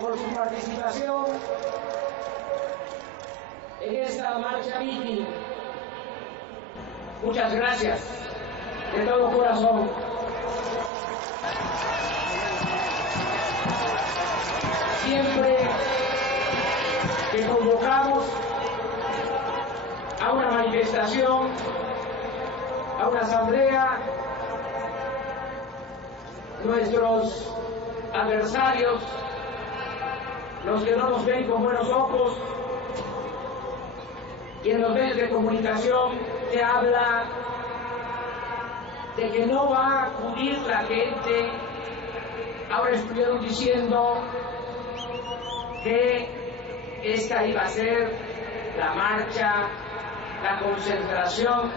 por su participación en esta marcha mítin. Muchas gracias de todo corazón. Siempre que convocamos a una manifestación, a una asamblea, nuestros adversarios, los que no nos ven con buenos ojos, y en los medios de comunicación se habla de que no va a acudir la gente. Ahora estuvieron diciendo que esta iba a ser la marcha, la concentración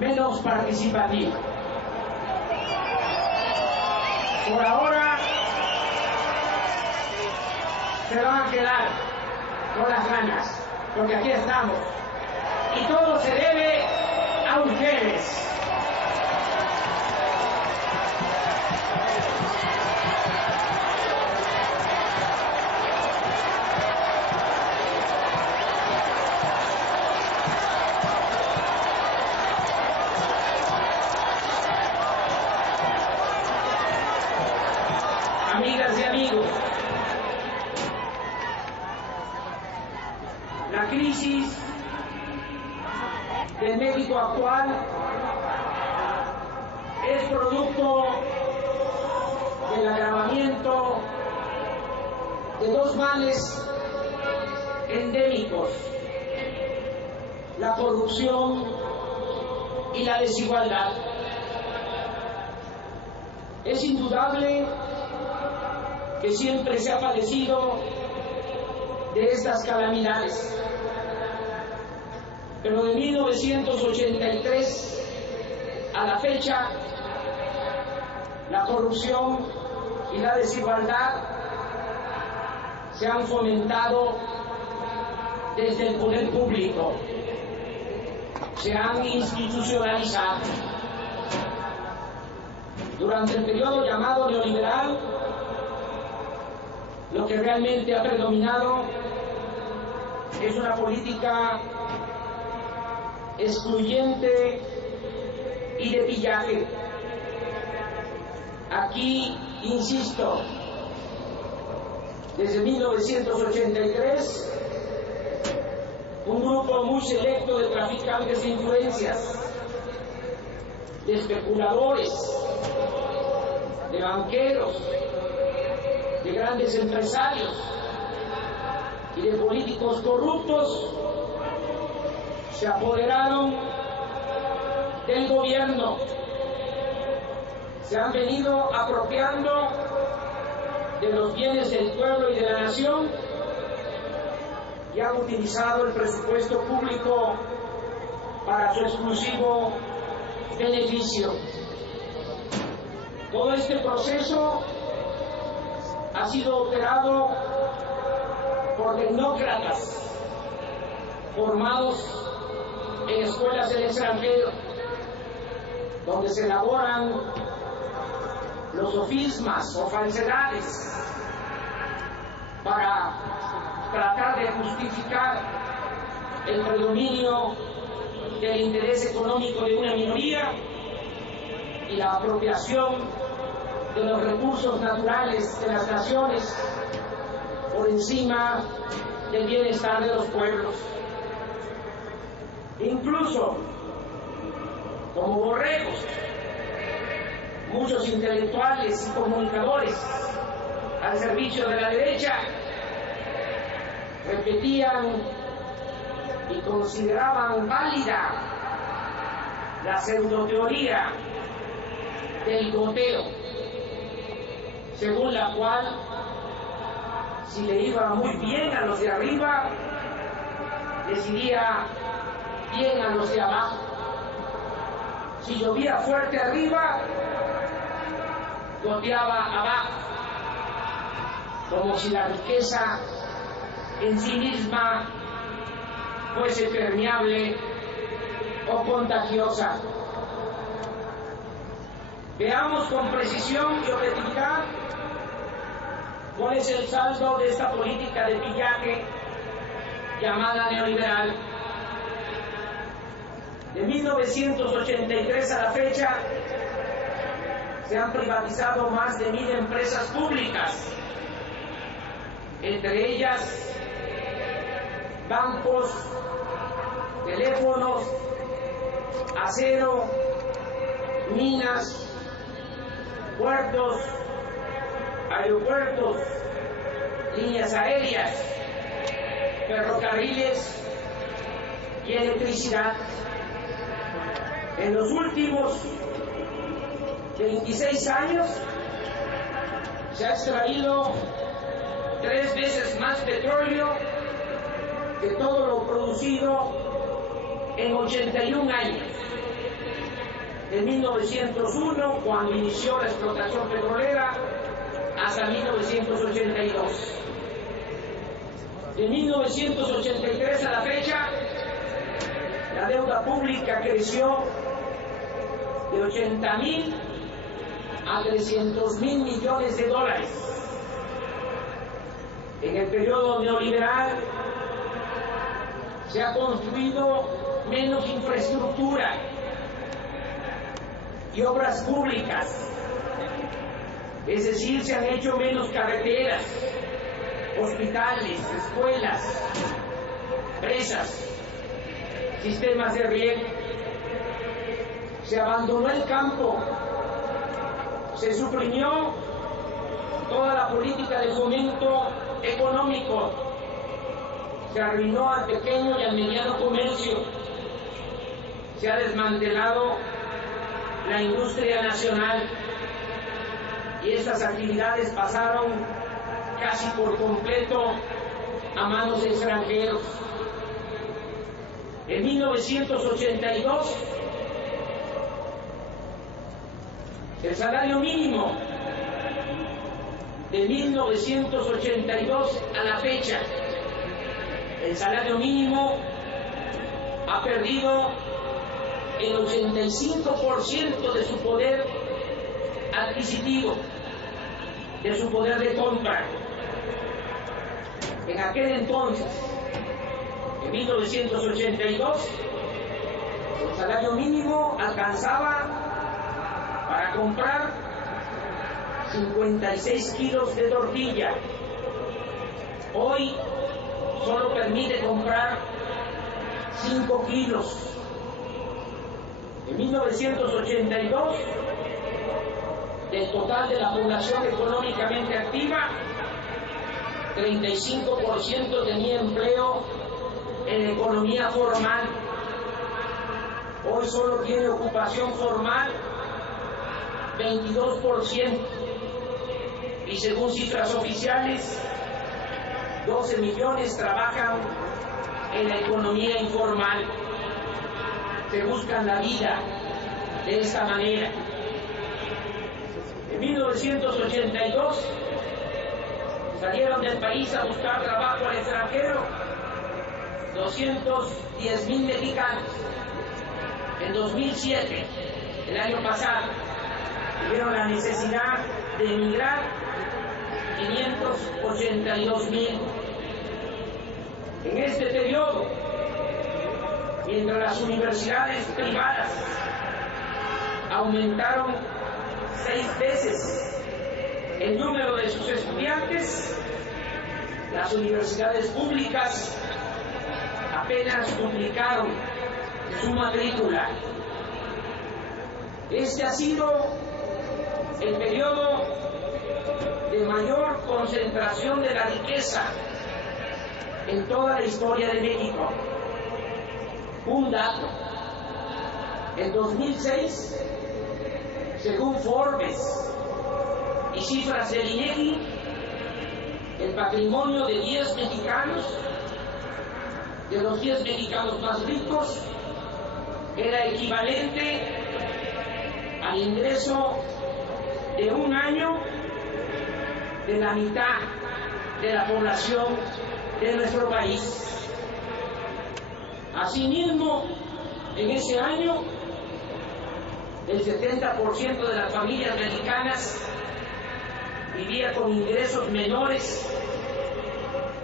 menos participativa. Por ahora se van a quedar con las ganas, porque aquí estamos y todo se debe a ustedes. Amigas y amigos, la crisis del México actual es producto del agravamiento de dos males endémicos: la corrupción y la desigualdad. Es indudable que siempre se ha padecido de estas calamidades, pero de 1983 a la fecha, la corrupción y la desigualdad se han fomentado desde el poder público, se han institucionalizado. Durante el periodo llamado neoliberal, lo que realmente ha predominado es una política excluyente y de pillaje. Aquí, insisto, desde 1983, un grupo muy selecto de traficantes de influencias, de especuladores, de banqueros, de grandes empresarios y de políticos corruptos se apoderaron del gobierno, se han venido apropiando de los bienes del pueblo y de la nación y han utilizado el presupuesto público para su exclusivo beneficio. Todo este proceso ha sido operado por tecnócratas formados en escuelas del extranjero, donde se elaboran los sofismas o falsedades para tratar de justificar el predominio del interés económico de una minoría y la apropiación de los recursos naturales de las naciones por encima del bienestar de los pueblos. Incluso, como borregos, muchos intelectuales y comunicadores al servicio de la derecha repetían y consideraban válida la pseudoteoría del goteo, según la cual si le iba muy bien a los de arriba, les iría bien a los de abajo. Si llovía fuerte arriba, goteaba abajo, como si la riqueza en sí misma fuese permeable o contagiosa. Veamos con precisión y objetividad ¿Cuál es el saldo de esta política de pillaje llamada neoliberal? De 1983 a la fecha se han privatizado más de 1000 empresas públicas, entre ellas bancos, teléfonos, acero, minas, puertos, aeropuertos, líneas aéreas, ferrocarriles y electricidad. En los últimos 26 años se ha extraído 3 veces más petróleo que todo lo producido en 81 años. De 1901, cuando inició la explotación petrolera, hasta 1982. De 1983 a la fecha, la deuda pública creció de 80.000 a 300.000 millones de dólares. En el periodo neoliberal se ha construido menos infraestructura y obras públicas, es decir, se han hecho menos carreteras, hospitales, escuelas, presas, sistemas de riego. Se abandonó el campo, se suprimió toda la política de fomento económico, se arruinó al pequeño y al mediano comercio, se ha desmantelado la industria nacional y estas actividades pasaron casi por completo a manos de extranjeros. En 1982, el salario mínimo de 1982 a la fecha, el salario mínimo ha perdido el 85% de su poder adquisitivo, de su poder de compra. En aquel entonces, en 1982, el salario mínimo alcanzaba para comprar 56 kilos de tortilla. Hoy solo permite comprar 5 kilos. En 1982, del total de la población económicamente activa, 35% tenía empleo en economía formal. Hoy solo tiene ocupación formal 22%, y según cifras oficiales, 12 millones trabajan en la economía informal. Se buscan la vida de esta manera. En 1982 salieron del país a buscar trabajo al extranjero 210.000 mexicanos. En 2007, el año pasado, tuvieron la necesidad de emigrar 582.000. En este periodo, mientras las universidades privadas aumentaron 6 veces el número de sus estudiantes, las universidades públicas apenas duplicaron su matrícula. Este ha sido el periodo de mayor concentración de la riqueza en toda la historia de México. Un dato: en 2006, según Forbes y cifras del INEGI, el patrimonio de 10 mexicanos, de los 10 mexicanos más ricos, era equivalente al ingreso de un año de la mitad de la población de nuestro país. Asimismo, en ese año, el 70% de las familias mexicanas vivía con ingresos menores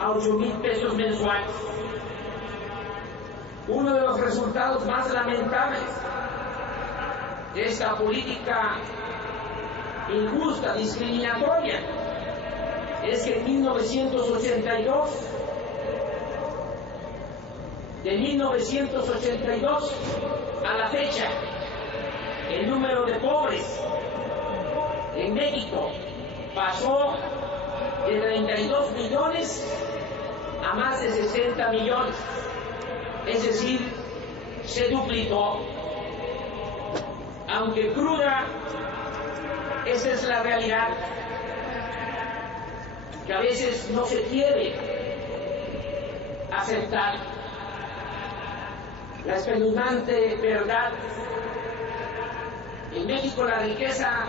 a 8,000 pesos mensuales. Uno de los resultados más lamentables de esta política injusta, discriminatoria, es que en 1982, de 1982 a la fecha, el número de pobres en México pasó de 32 millones a más de 60 millones, es decir, se duplicó. Aunque cruda, esa es la realidad, que a veces no se quiere aceptar. La espeluznante verdad: en México la riqueza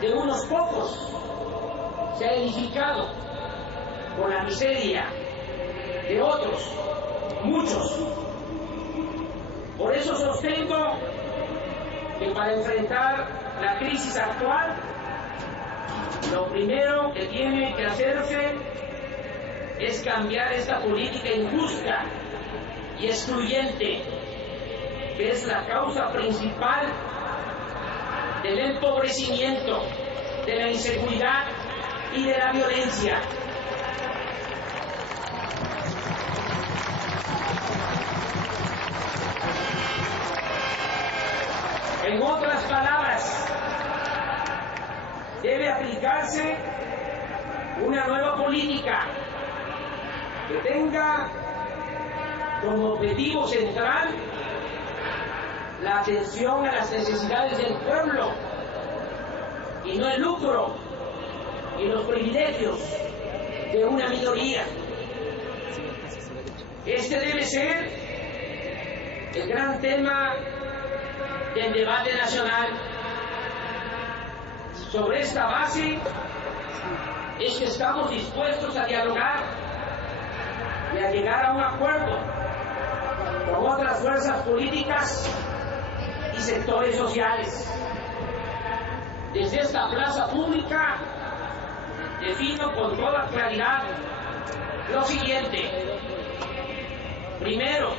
de unos pocos se ha edificado con la miseria de otros, muchos. Por eso sostengo que para enfrentar la crisis actual, lo primero que tiene que hacerse es cambiar esta política injusta y excluyente, que es la causa principal del empobrecimiento, de la inseguridad y de la violencia. En otras palabras, debe aplicarse una nueva política que tenga como objetivo central la atención a las necesidades del pueblo y no el lucro y los privilegios de una minoría. Este debe ser el gran tema del debate nacional. Sobre esta base es que estamos dispuestos a dialogar y a llegar a un acuerdo con otras fuerzas políticas y sectores sociales. Desde esta plaza pública defino con toda claridad lo siguiente. Primero,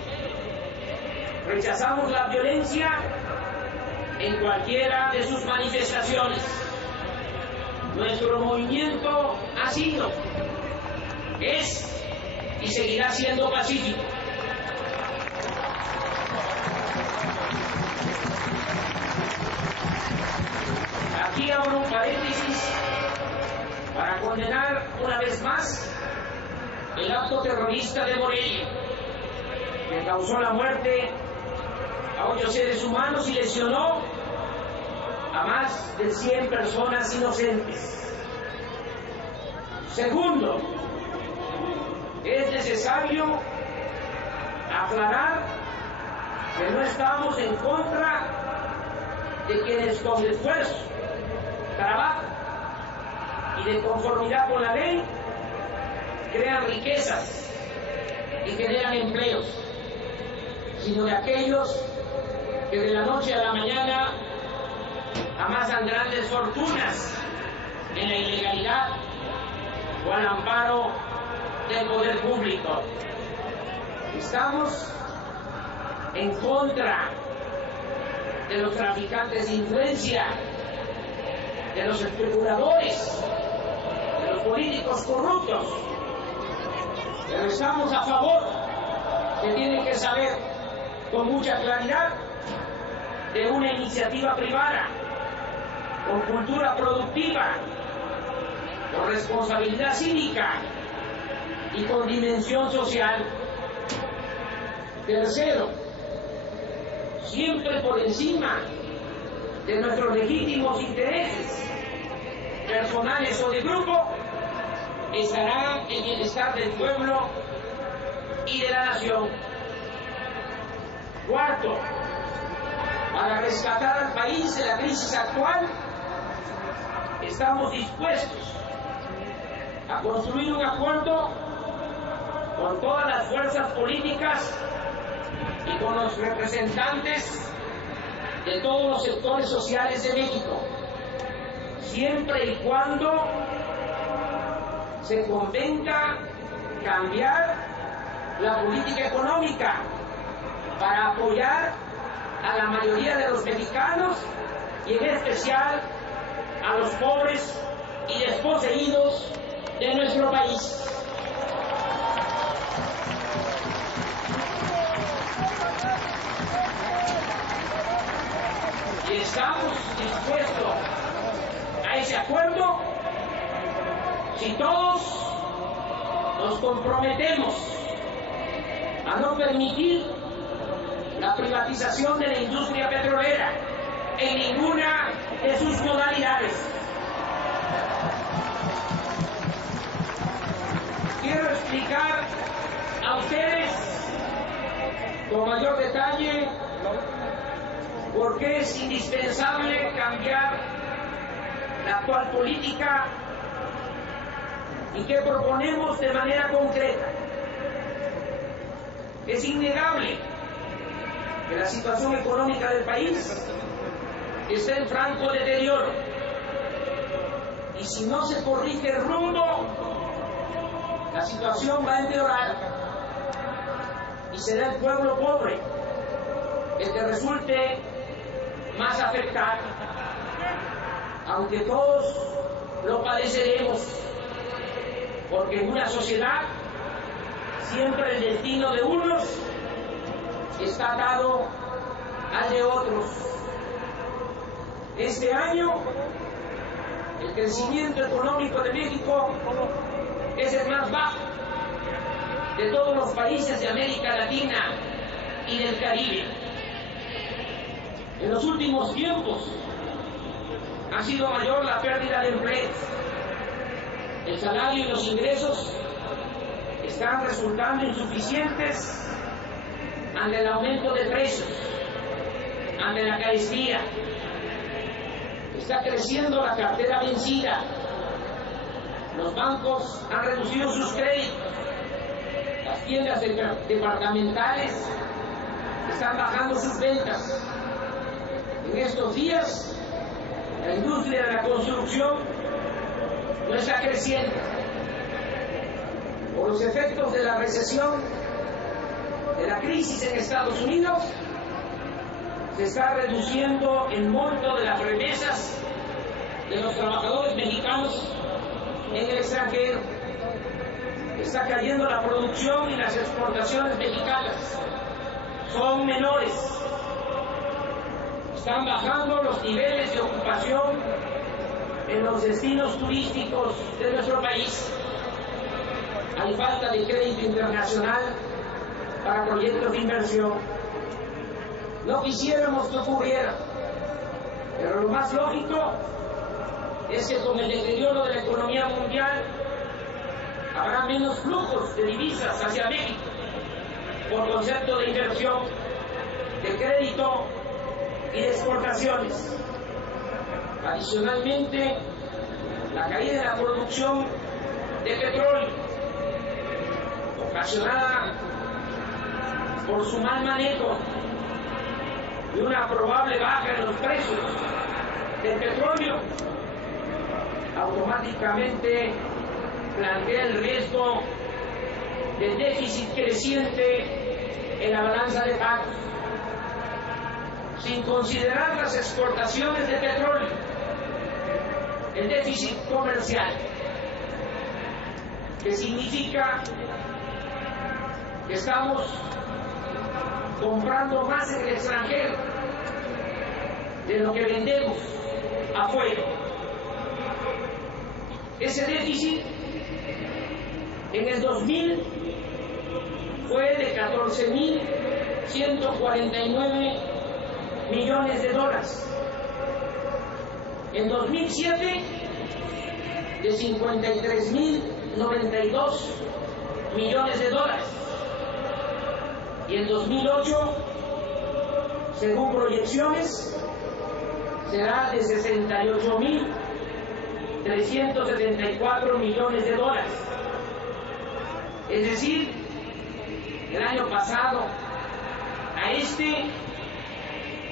rechazamos la violencia en cualquiera de sus manifestaciones. Nuestro movimiento ha sido, es y seguirá siendo pacífico. Aquí abro un paréntesis para condenar una vez más el acto terrorista de Morelia, que causó la muerte a 8 seres humanos y lesionó a más de 100 personas inocentes. Segundo, es necesario aclarar que no estamos en contra de quienes con esfuerzo, trabajo y de conformidad con la ley crean riquezas y generan empleos, sino de aquellos que de la noche a la mañana amasan grandes fortunas en la ilegalidad o al amparo del poder público. Estamos en contra de los traficantes de influencia, de los especuladores, de los políticos corruptos, pero estamos a favor, que tienen que saber con mucha claridad, de una iniciativa privada, con cultura productiva, con responsabilidad cívica y con dimensión social. Tercero, siempre por encima de nuestros legítimos intereses personales o de grupo, estará el bienestar del pueblo y de la nación. Cuarto, para rescatar al país de la crisis actual, estamos dispuestos a construir un acuerdo con todas las fuerzas políticas y con los representantes de todos los sectores sociales de México. siempre y cuando se convenga cambiar la política económica para apoyar a la mayoría de los mexicanos y en especial a los pobres y desposeídos de nuestro país. Y estamos dispuestos a ese acuerdo si todos nos comprometemos a no permitir la privatización de la industria petrolera en ninguna de sus modalidades. Quiero explicar a ustedes con mayor detalle por qué es indispensable cambiar la actual política y qué proponemos de manera concreta. Es innegable que la situación económica del país está en franco deterioro y si no se corrige el rumbo, la situación va a empeorar y será el pueblo pobre el que resulte más afectado, aunque todos lo padeceremos, porque en una sociedad siempre el destino de unos está atado al de otros. Este año el crecimiento económico de México es el más bajo de todos los países de América Latina y del Caribe. En los últimos tiempos ha sido mayor la pérdida de empleos. El salario y los ingresos están resultando insuficientes ante el aumento de precios, ante la carestía. Está creciendo la cartera vencida. Los bancos han reducido sus créditos. Las tiendas departamentales están bajando sus ventas. En estos días, la industria de la construcción no está creciendo. Por los efectos de la recesión, de la crisis en Estados Unidos, se está reduciendo el monto de las remesas de los trabajadores mexicanos en el extranjero. Está cayendo la producción y las exportaciones mexicanas. Son menores. Están bajando los niveles de ocupación en los destinos turísticos de nuestro país. Hay falta de crédito internacional para proyectos de inversión. No quisiéramos que ocurriera, pero lo más lógico es que con el deterioro de la economía mundial habrá menos flujos de divisas hacia México por concepto de inversión, de crédito y de exportaciones. Adicionalmente, la caída de la producción de petróleo, ocasionada por su mal manejo y una probable baja en los precios del petróleo, automáticamente plantea el riesgo del déficit creciente en la balanza de pagos, sin considerar las exportaciones de petróleo, el déficit comercial, que significa que estamos comprando más en el extranjero de lo que vendemos afuera. Ese déficit en el 2000 fue de 14.149 millones de dólares. En 2007 de 53.092 millones de dólares. Y en 2008, según proyecciones, será de 68.374 millones de dólares. Es decir, el año pasado a este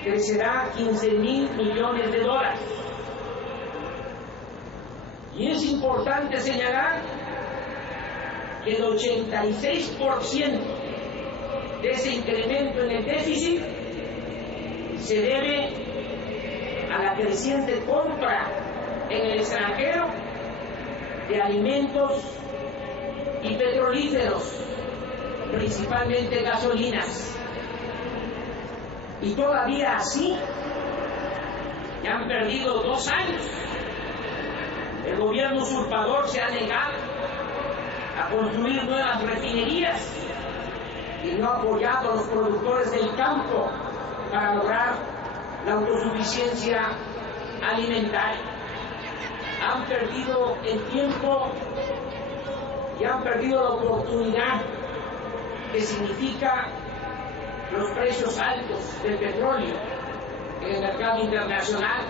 crecerá 15.000 millones de dólares. Y es importante señalar que el 86% de ese incremento en el déficit se debe a la creciente compra en el extranjero de alimentos y petrolíferos, principalmente gasolinas. Y todavía así, ya han perdido 2 años. El gobierno usurpador se ha negado a construir nuevas refinerías y no ha apoyado a los productores del campo para lograr la autosuficiencia alimentaria. Han perdido el tiempo y han perdido la oportunidad que significa los precios altos del petróleo en el mercado internacional,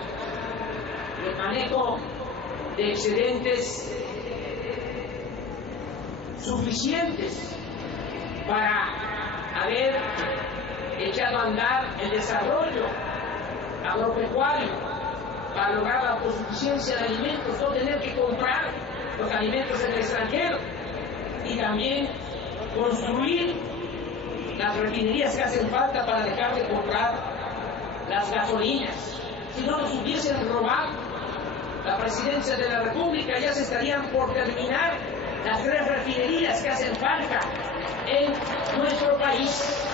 el manejo de excedentes suficientes para haber echado a andar el desarrollo agropecuario, para lograr la autosuficiencia de alimentos, no tener que comprar los alimentos en el extranjero, y también construir las refinerías que hacen falta para dejar de comprar las gasolinas. Si no nos hubiesen robado la presidencia de la República, ya se estarían por terminar las 3 refinerías que hacen falta en nuestro país.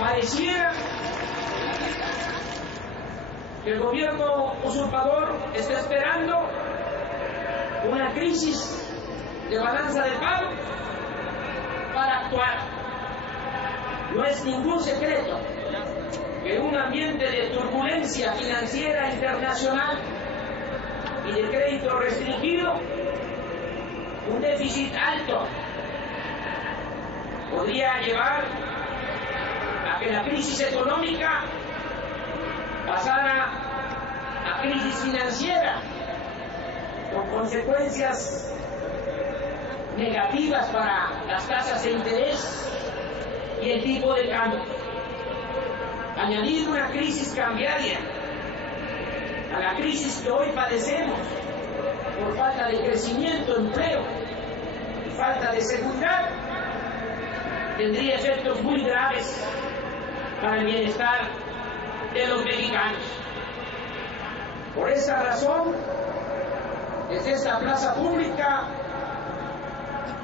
Pareciera que el gobierno usurpador está esperando una crisis de balanza de pago para actuar. No es ningún secreto que en un ambiente de turbulencia financiera internacional y de crédito restringido, un déficit alto podría llevar a que la crisis económica pasara a crisis financiera, con consecuencias negativas para las tasas de interés y el tipo de cambio. Añadir una crisis cambiaria a la crisis que hoy padecemos por falta de crecimiento, empleo y falta de seguridad, tendría efectos muy graves para el bienestar de los mexicanos. Por esa razón, desde esta plaza pública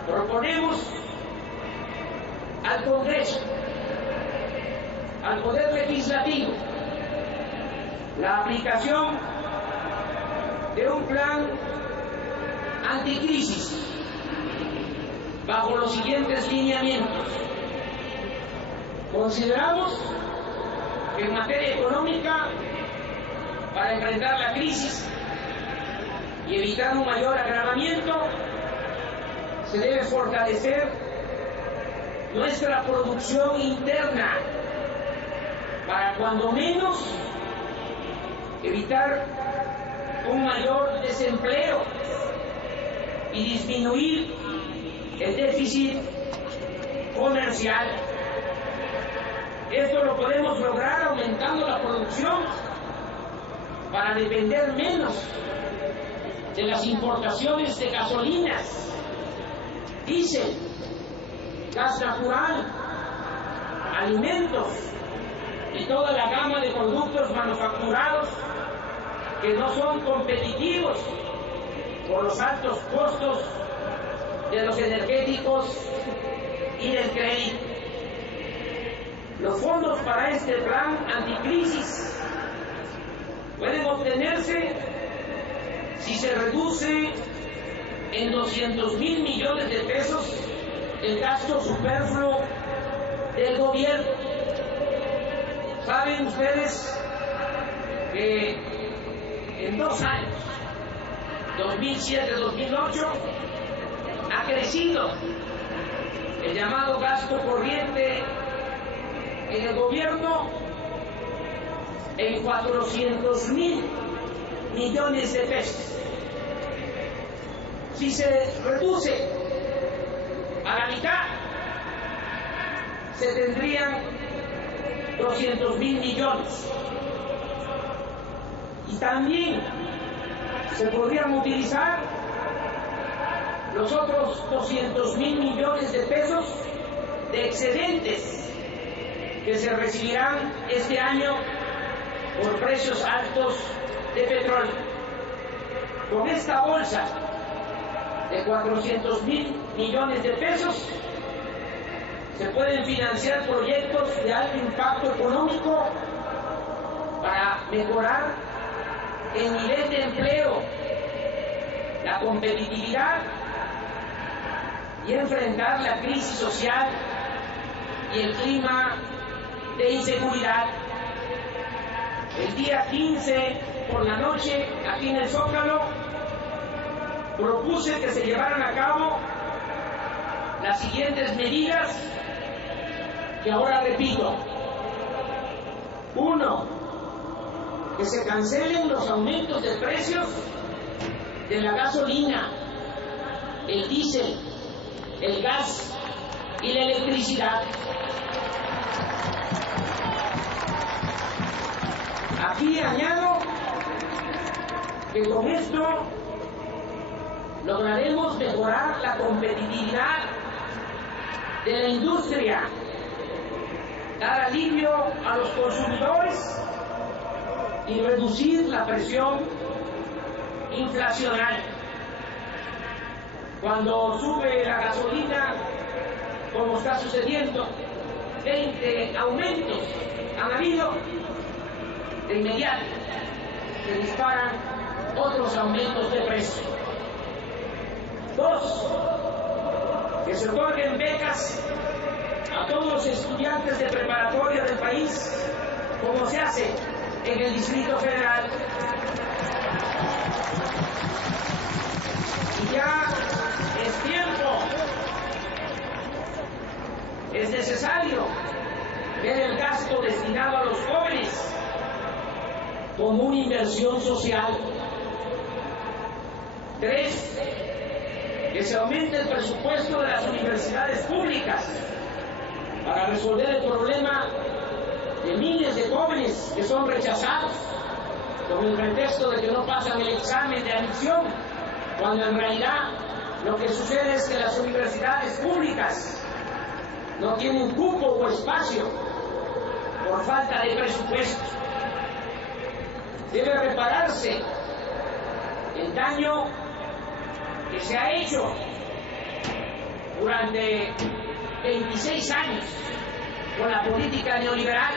proponemos al Congreso, al Poder Legislativo, la aplicación de un plan anticrisis bajo los siguientes lineamientos. Consideramos que en materia económica, para enfrentar la crisis y evitar un mayor agravamiento, se debe fortalecer nuestra producción interna para, cuando menos, evitar un mayor desempleo y disminuir el déficit comercial. Esto lo podemos lograr aumentando la producción para depender menos de las importaciones de gasolinas, diésel, gas natural, alimentos y toda la gama de productos manufacturados que no son competitivos por los altos costos de los energéticos y del crédito. Los fondos para este plan anticrisis pueden obtenerse si se reduce en 200,000 millones de pesos el gasto superfluo del gobierno. Saben ustedes que en 2 años, 2007-2008, ha crecido el llamado gasto corriente en el gobierno en 400,000 millones de pesos. Si se reduce a la mitad, se tendrían 200.000 millones. Y también se podrían movilizar los otros 200.000 millones de pesos de excedentes que se recibirán este año por precios altos de petróleo. Con esta bolsa de 400.000 millones de pesos se pueden financiar proyectos de alto impacto económico para mejorar el nivel de empleo, la competitividad y enfrentar la crisis social y el clima de inseguridad. El día 15 por la noche, aquí en el Zócalo, propuse que se llevaran a cabo las siguientes medidas que ahora repito. 1. Que se cancelen los aumentos de precios de la gasolina, el diésel, el gas y la electricidad. Aquí añado que con esto lograremos mejorar la competitividad de la industria, dar alivio a los consumidores y reducir la presión inflacionaria. Cuando sube la gasolina, como está sucediendo, 20 aumentos han habido, de inmediato se disparan otros aumentos de precio. 2. Que se otorguen becas a todos los estudiantes de preparatoria del país, como se hace en el Distrito Federal. Y ya es tiempo, es necesario ver el gasto destinado a los jóvenes como una inversión social. 3. Que se aumente el presupuesto de las universidades públicas para resolver el problema de miles de jóvenes que son rechazados con el pretexto de que no pasan el examen de admisión, cuando en realidad lo que sucede es que las universidades públicas no tienen cupo o espacio por falta de presupuesto. Debe repararse el daño que se ha hecho durante 26 años con la política neoliberal,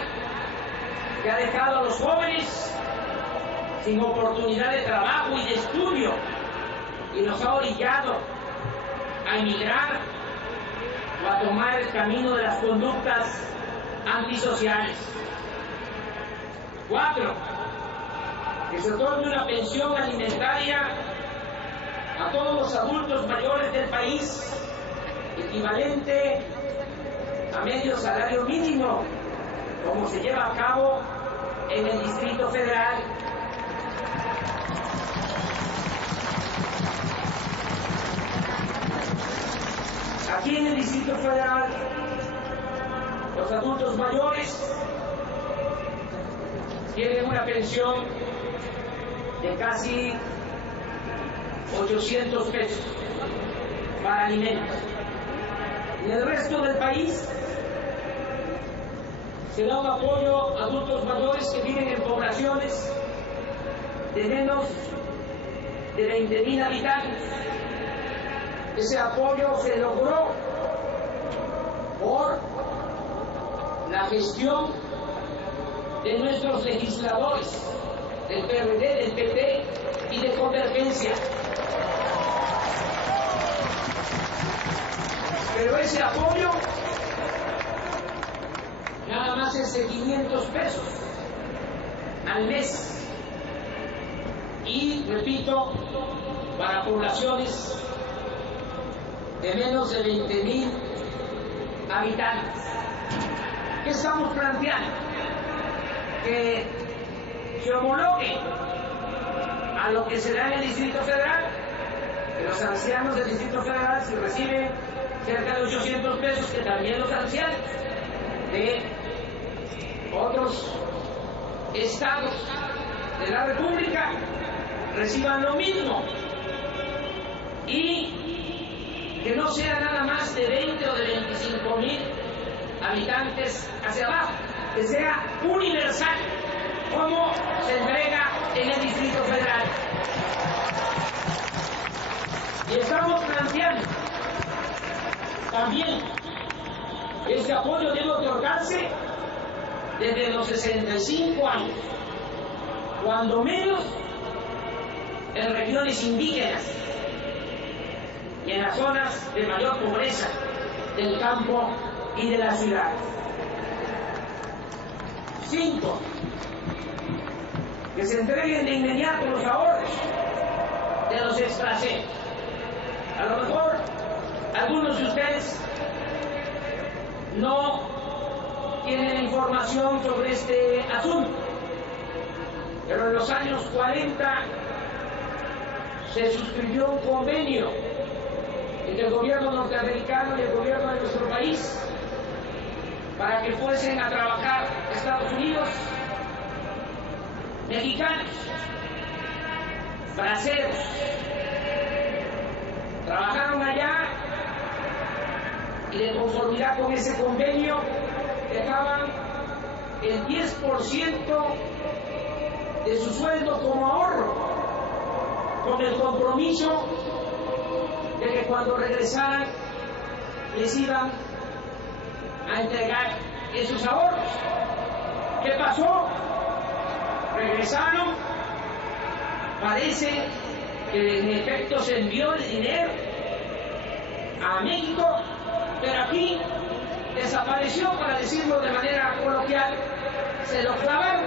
que ha dejado a los jóvenes sin oportunidad de trabajo y de estudio y los ha orillado a emigrar o a tomar el camino de las conductas antisociales. 4. Que se otorgue una pensión alimentaria a todos los adultos mayores del país, equivalente a medio salario mínimo, como se lleva a cabo en el Distrito Federal. Aquí en el Distrito Federal, los adultos mayores tienen una pensión de casi 800 pesos para alimentos. En el resto del país se da un apoyo a adultos mayores que viven en poblaciones de menos de 20.000 habitantes. Ese apoyo se logró por la gestión de nuestros legisladores, del PRD, del PP y de Convergencia. Pero ese apoyo nada más es de 500 pesos al mes. Y, repito, para poblaciones de menos de 20.000 habitantes. ¿Qué estamos planteando? Que se homologue a lo que se da en el Distrito Federal, que los ancianos del Distrito Federal, si reciben cerca de 800 pesos, que también los ancianos de otros estados de la República reciban lo mismo y que no sea nada más de 20 o de 25,000 habitantes hacia abajo, que sea universal, como se entrega en el Distrito Federal. Y estamos planteando también que este apoyo debe otorgarse desde los 65 años, cuando menos en regiones indígenas y en las zonas de mayor pobreza del campo y de la ciudad. 5. Que se entreguen de inmediato los ahorros de los extranjeros. A lo mejor algunos de ustedes no tienen información sobre este asunto, pero en los años 40 se suscribió un convenio entre el gobierno norteamericano y el gobierno de nuestro país para que fuesen a trabajar a Estados Unidos mexicanos, braceros. Trabajaron allá y de conformidad con ese convenio dejaban el 10% de su sueldo como ahorro, con el compromiso de que cuando regresaran les iban a entregar esos ahorros. ¿Qué pasó? Regresaron, parece que en efecto se envió el dinero a México, pero aquí desapareció, para decirlo de manera coloquial, se lo clavaron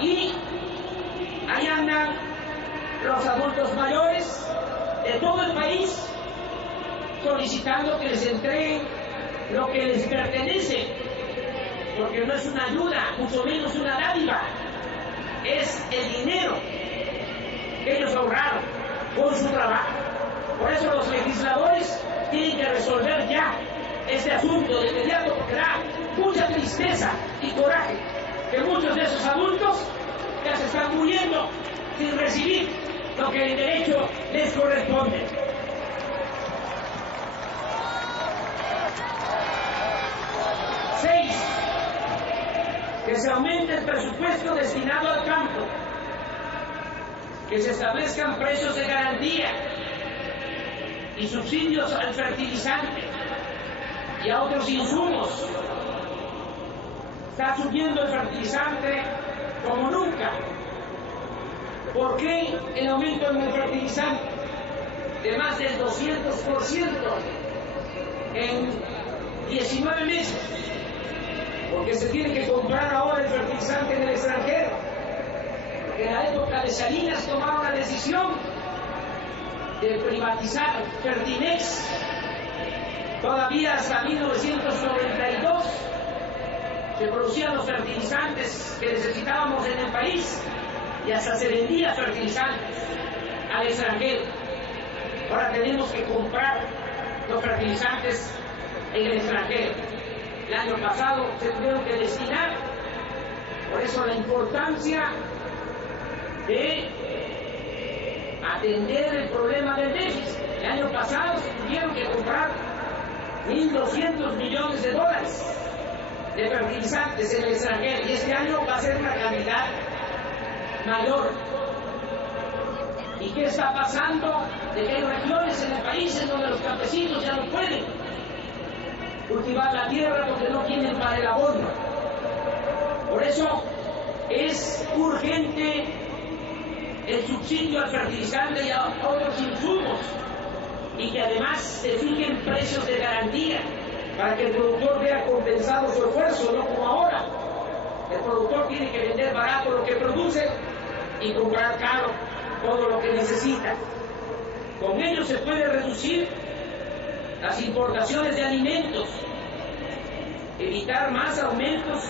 y ahí andan los adultos mayores de todo el país solicitando que les entreguen lo que les pertenece, porque no es una ayuda, mucho menos una dádiva, es el dinero que ellos ahorraron con su trabajo. Por eso los legisladores tienen que resolver ya este asunto de inmediato, porque da mucha tristeza y coraje que muchos de esos adultos ya se están muriendo sin recibir lo que en derecho les corresponde. 6. Que se aumente el presupuesto destinado al campo, que se establezcan precios de garantía y subsidios al fertilizante y a otros insumos. Está subiendo el fertilizante como nunca. ¿Por qué el aumento en el fertilizante de más del 200% en 19 meses? Porque se tiene que comprar ahora el fertilizante en el extranjero. Porque en la época de Salinas tomaron la decisión de privatizar Fertimex. Todavía hasta 1992 se producían los fertilizantes que necesitábamos en el país y hasta se vendía fertilizantes al extranjero. Ahora tenemos que comprar los fertilizantes en el extranjero. El año pasado se tuvieron que destinar, por eso la importancia de atender el problema del déficit. El año pasado se tuvieron que comprar $1.200 millones de fertilizantes en el extranjero, y este año va a ser una cantidad mayor. ¿Y qué está pasando? De que hay regiones en el país en donde los campesinos ya no pueden cultivar la tierra porque no tienen para el abono. Por eso es urgente el subsidio al fertilizante y a otros insumos, y que además se fijen precios de garantía para que el productor vea compensado su esfuerzo, no como ahora. El productor tiene que vender barato lo que produce y comprar caro todo lo que necesita. Con ello se puede reducir las importaciones de alimentos, evitar más aumentos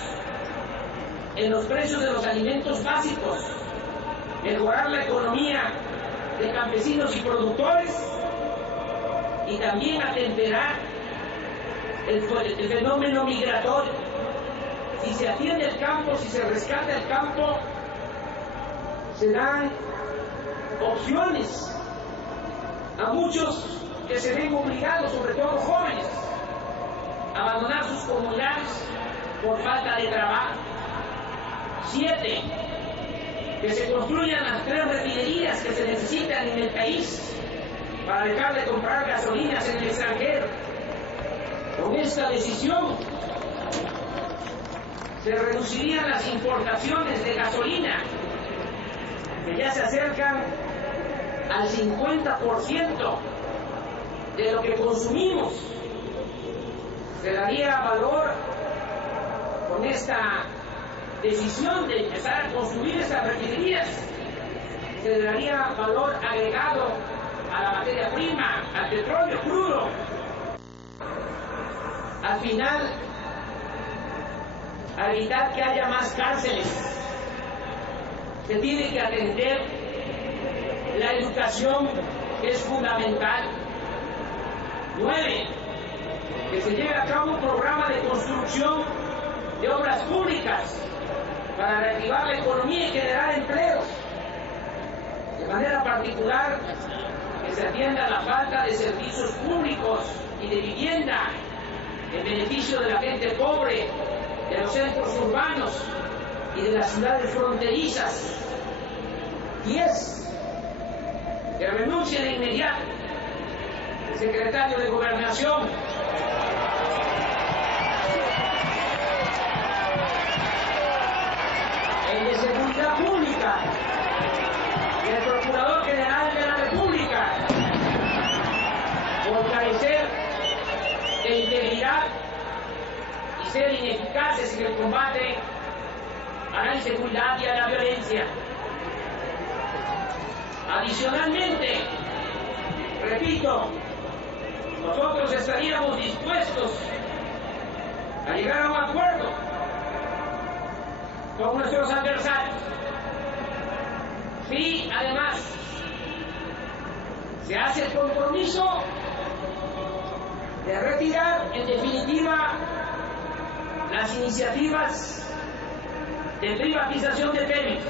en los precios de los alimentos básicos, mejorar la economía de campesinos y productores, y también atemperar el fenómeno migratorio. si se atiende el campo, si se rescata el campo, se dan opciones a muchos que se ven obligados, sobre todo jóvenes, a abandonar sus comunidades por falta de trabajo. 7, que se construyan las 3 refinerías que se necesitan en el país para dejar de comprar gasolinas en el extranjero. Con esta decisión se reducirían las importaciones de gasolina, que ya se acercan al 50% de lo que consumimos. Se daría valor con esta decisión de empezar a construir estas refinerías, se daría valor agregado a la materia prima, al petróleo crudo. Al final, a evitar que haya más cárceles, se tiene que atender la educación, que es fundamental. 9, que se lleve a cabo un programa de construcción de obras públicas para reactivar la economía y generar empleos. De manera particular, que se atienda la falta de servicios públicos y de vivienda en beneficio de la gente pobre, de los centros urbanos y de las ciudades fronterizas. 10, que renuncie de inmediato el secretario de Gobernación, el de Seguridad Pública y el Procurador General de la República, por carecer de integridad y ser ineficaces en el combate a la inseguridad y a la violencia. Adicionalmente, repito, nosotros estaríamos dispuestos a llegar a un acuerdo con nuestros adversarios. Si además se hace el compromiso de retirar en definitiva las iniciativas de privatización de Pemex,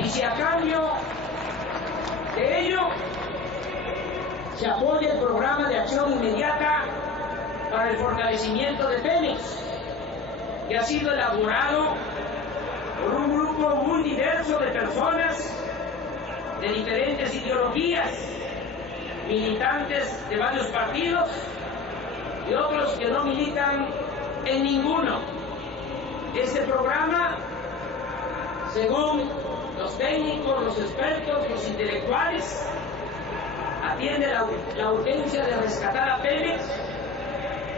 y si a cambio de ello se apoya el programa de acción inmediata para el fortalecimiento de Pemex, que ha sido elaborado por un grupo muy diverso de personas de diferentes ideologías, militantes de varios partidos y otros que no militan en ninguno. Este programa, según los técnicos, los expertos, los intelectuales, atiende la urgencia de rescatar a Pemex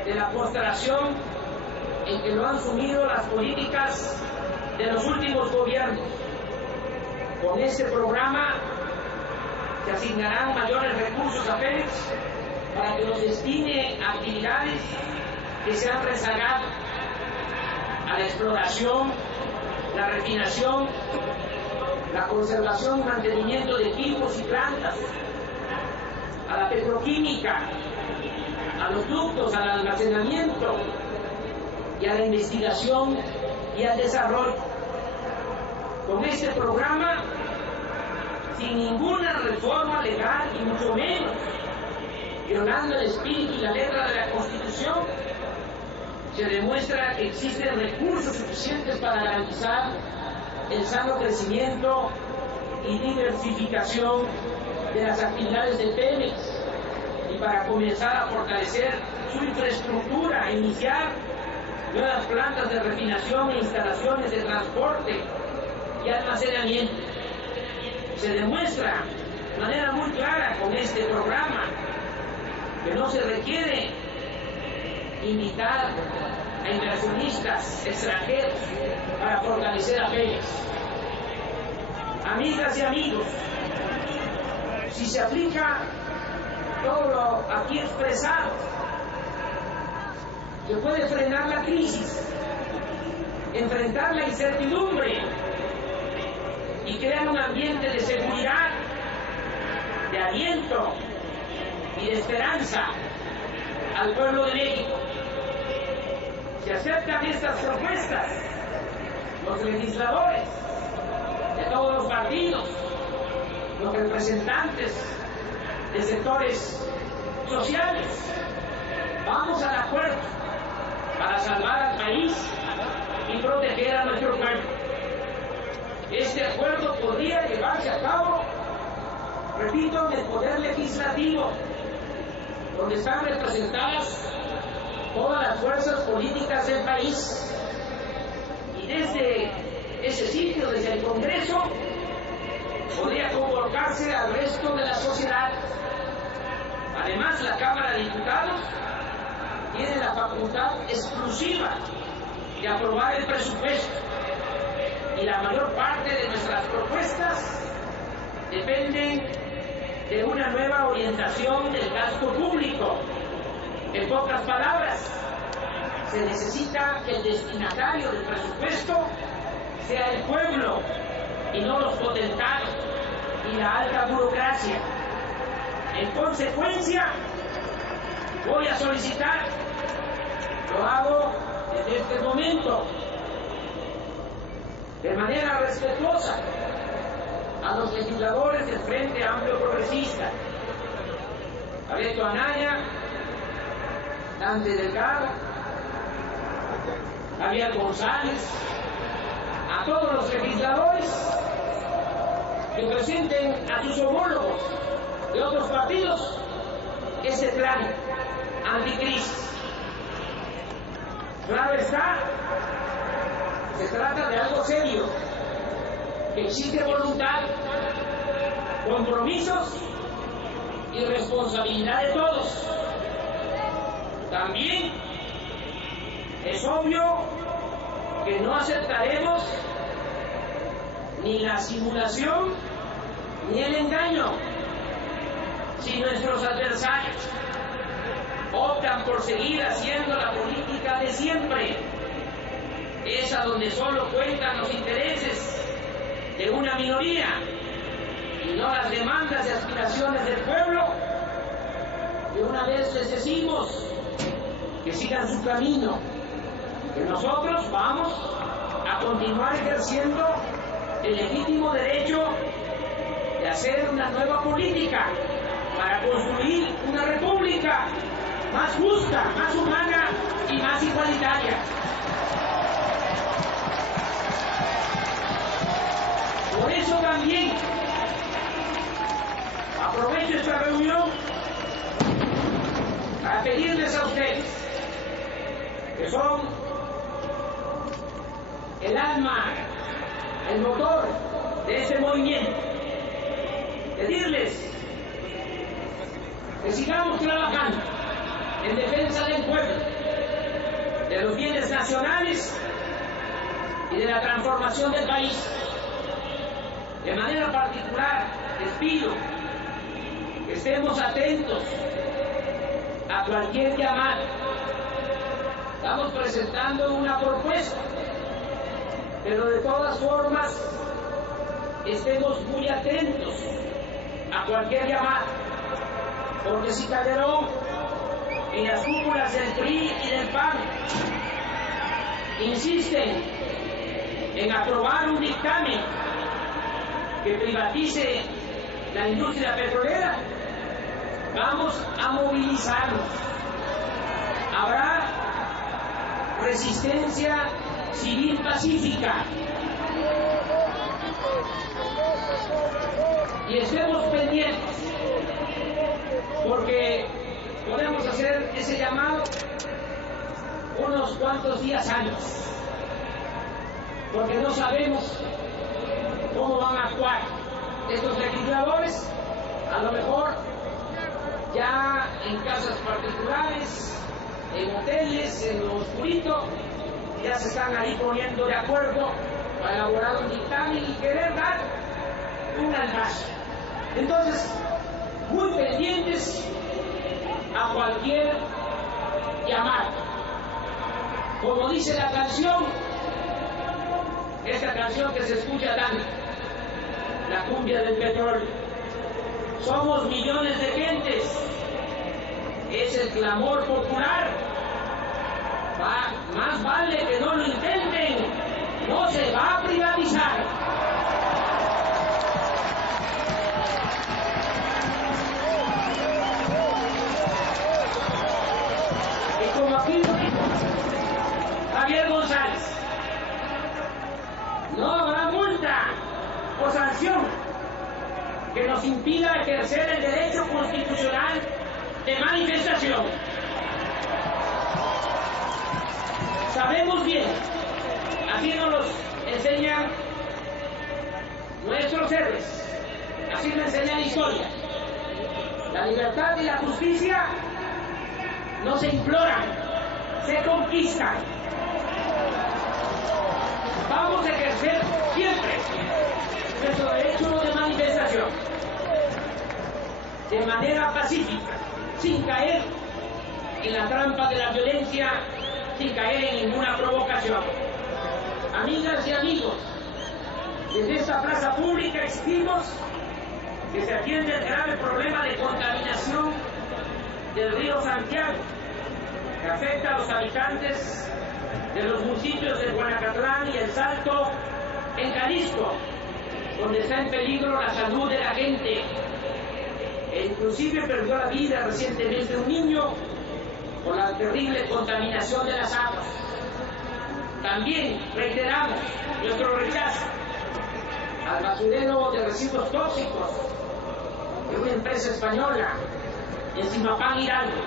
de la postración en que lo han sumido las políticas de los últimos gobiernos. Con este programa se asignarán mayores recursos a Pemex para que los destine a actividades que se han rezagado: a la exploración, la refinación, la conservación y mantenimiento de equipos y plantas, a la petroquímica, a los ductos, al almacenamiento y a la investigación y al desarrollo. Con este programa, sin ninguna reforma legal y mucho menos violando el espíritu y la letra de la Constitución, se demuestra que existen recursos suficientes para garantizar el sano crecimiento y diversificación de las actividades de Pemex y para comenzar a fortalecer su infraestructura, a iniciar nuevas plantas de refinación e instalaciones de transporte y almacenamiento. Se demuestra de manera muy clara con este programa que no se requiere invitar a inversionistas extranjeros para fortalecer a Pemex. Amigas y amigos, si se aplica todo lo aquí expresado, se puede frenar la crisis, enfrentar la incertidumbre y crear un ambiente de seguridad, de aliento y de esperanza al pueblo de México. Si aceptan estas propuestas, los legisladores de todos los partidos, los representantes de sectores sociales, vamos al acuerdo para salvar al país y proteger a nuestro pueblo. Este acuerdo podría llevarse a cabo, repito, en el Poder Legislativo, donde están representadas todas las fuerzas políticas del país. Y desde ese sitio, desde el Congreso, podría convocarse al resto de la sociedad. Además, la Cámara de Diputados tiene la facultad exclusiva de aprobar el presupuesto, y la mayor parte de nuestras propuestas dependen de una nueva orientación del gasto público. En pocas palabras, se necesita que el destinatario del presupuesto sea el pueblo y no los potentados y la alta burocracia. En consecuencia, voy a solicitar, lo hago desde este momento, de manera respetuosa, a los legisladores del Frente Amplio Progresista, a Beto Anaya, Dante Delgado, Javier González, a todos los legisladores que presenten a sus homólogos de otros partidos ese plan anticrisis. Claro está, se trata de algo serio, que exige voluntad, compromisos y responsabilidad de todos. También es obvio que no aceptaremos ni la simulación ni el engaño. Si nuestros adversarios optan por seguir haciendo la política de siempre, esa donde solo cuentan los intereses de una minoría y no las demandas y aspiraciones del pueblo, de una vez les decimos que sigan su camino, que nosotros vamos a continuar ejerciendo el legítimo derecho de hacer una nueva política para construir una república más justa, más humana y más igualitaria. Por eso también aprovecho esta reunión para pedirles a ustedes, que son el alma, el motor de este movimiento, pedirles que sigamos trabajando en defensa del pueblo, de los bienes nacionales y de la transformación del país. De manera particular, les pido que estemos atentos a cualquier llamada. Estamos presentando una propuesta, pero de todas formas estemos muy atentos a cualquier llamada, porque si Calderón y las cúpulas del PRI y del PAN insisten en aprobar un dictamen que privatice la industria petrolera, vamos a movilizarnos. Habrá resistencia civil pacífica. Y estemos pendientes, porque podemos hacer ese llamado unos cuantos días antes, porque no sabemos cómo van a actuar estos legisladores. A lo mejor ya en casas particulares, en hoteles, en lo oscurito, ya se están ahí poniendo de acuerdo para elaborar un dictamen y querer dar un albazo. Entonces, muy pendientes a cualquier llamada. Como dice la canción, esta canción que se escucha tanto, la cumbia del petróleo. Somos millones de gentes, es el clamor popular Más vale que no lo intenten, no se va a privatizar. Y como aquí lo dijo Javier González, no habrá multa o sanción que nos impida ejercer el derecho constitucional de manifestación. Sabemos bien, así nos los enseñan nuestros héroes, así nos enseña la historia. La libertad y la justicia no se imploran, se conquistan. Vamos a ejercer siempre nuestro derecho de manifestación de manera pacífica, sin caer en la trampa de la violencia, sin caer en ninguna provocación. Amigas y amigos, desde esta plaza pública exigimos que se atienda el grave problema de contaminación del río Santiago, que afecta a los habitantes de los municipios de Guanacatlán y El Salto, en Jalisco, donde está en peligro la salud de la gente. E inclusive perdió la vida recientemente un niño por la terrible contaminación de las aguas. También reiteramos nuestro rechazo al basurero de residuos tóxicos de una empresa española en Zimapán, Hidalgo.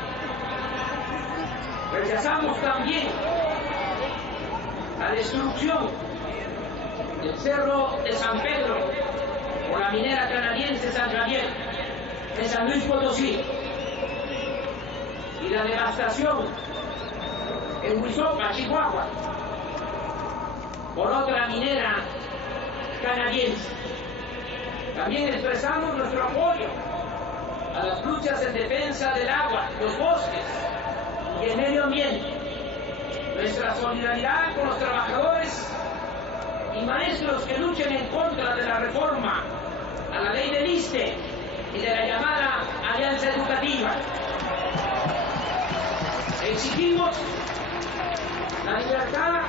Rechazamos también la destrucción del Cerro de San Pedro por la minera canadiense San Javier en San Luis Potosí, y la devastación en Huizopa, Chihuahua, por otra minera canadiense. También expresamos nuestro apoyo a las luchas en defensa del agua, los bosques y el medio ambiente. Nuestra solidaridad con los trabajadores y maestros que luchen en contra de la reforma a la ley del ISSSTE y de la llamada Alianza Educativa. Exigimos la libertad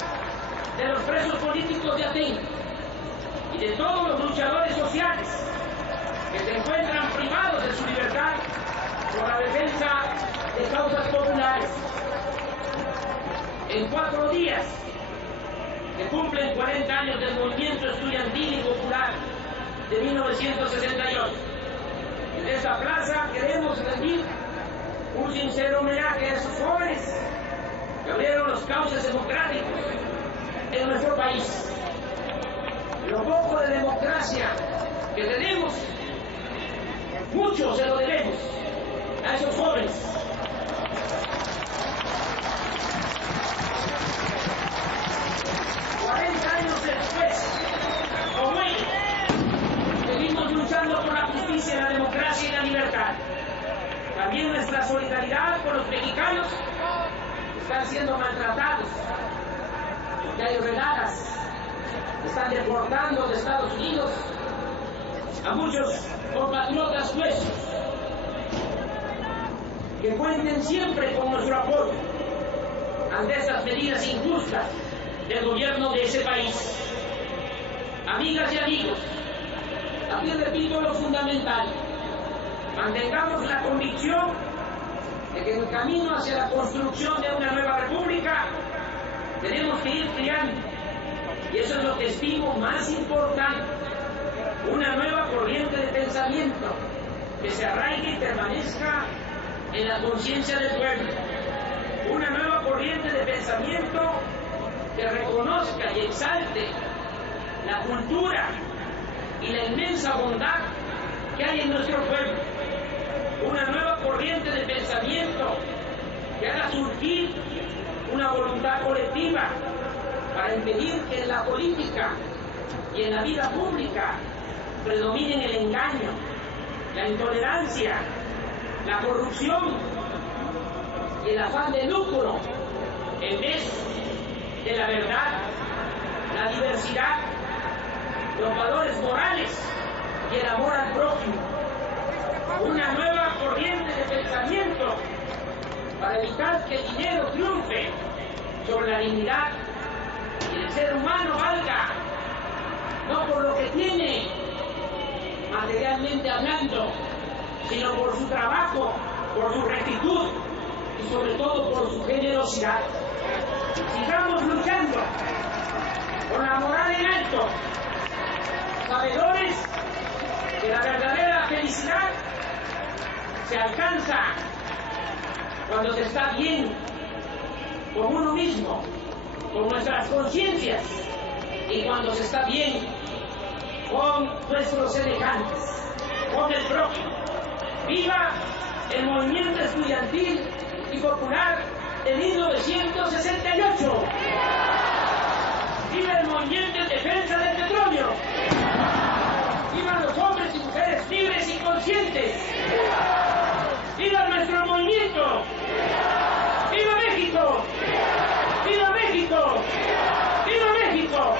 de los presos políticos de Aten y de todos los luchadores sociales que se encuentran privados de su libertad por la defensa de causas populares. En 4 días que cumplen 40 años del movimiento estudiantil y popular de 1968, en esta plaza queremos rendir un sincero homenaje a esos jóvenes que abrieron los cauces democráticos en nuestro país. Lo poco de democracia que tenemos, mucho se lo debemos a esos jóvenes. Como ellos, seguimos luchando por la justicia, la democracia y la libertad. También nuestra solidaridad con los mexicanos que están siendo maltratados, que hay redadas, están deportando de Estados Unidos a muchos compatriotas nuestros. Que cuenten siempre con nuestro apoyo ante estas medidas injustas del gobierno de ese país. Amigas y amigos, aquí repito lo fundamental: mantengamos la convicción de que en el camino hacia la construcción de una nueva república tenemos que ir creando, y eso es lo que estimo más importante, una nueva corriente de pensamiento que se arraigue y permanezca en la conciencia del pueblo, una nueva corriente de pensamiento que reconozca y exalte la cultura y la inmensa bondad que hay en nuestro pueblo, una nueva corriente de pensamiento que haga surgir una voluntad colectiva para impedir que en la política y en la vida pública predominen el engaño, la intolerancia, la corrupción y el afán de lucro, en vez de la verdad, la diversidad, los valores morales y el amor al prójimo. Una nueva corriente de pensamiento para evitar que el dinero triunfe sobre la dignidad y el ser humano valga, no por lo que tiene materialmente hablando, sino por su trabajo, por su rectitud y sobre todo por su generosidad. Sigamos luchando con la moral en alto, sabedores que la verdadera felicidad se alcanza cuando se está bien con uno mismo, con nuestras conciencias, y cuando se está bien con nuestros semejantes, con el prójimo. ¡Viva el movimiento estudiantil y popular de 1968! ¡Viva el movimiento en defensa del petróleo! ¡Viva los hombres y mujeres libres y conscientes! ¡Viva nuestro movimiento! ¡Viva México! ¡Viva México! ¡Viva México!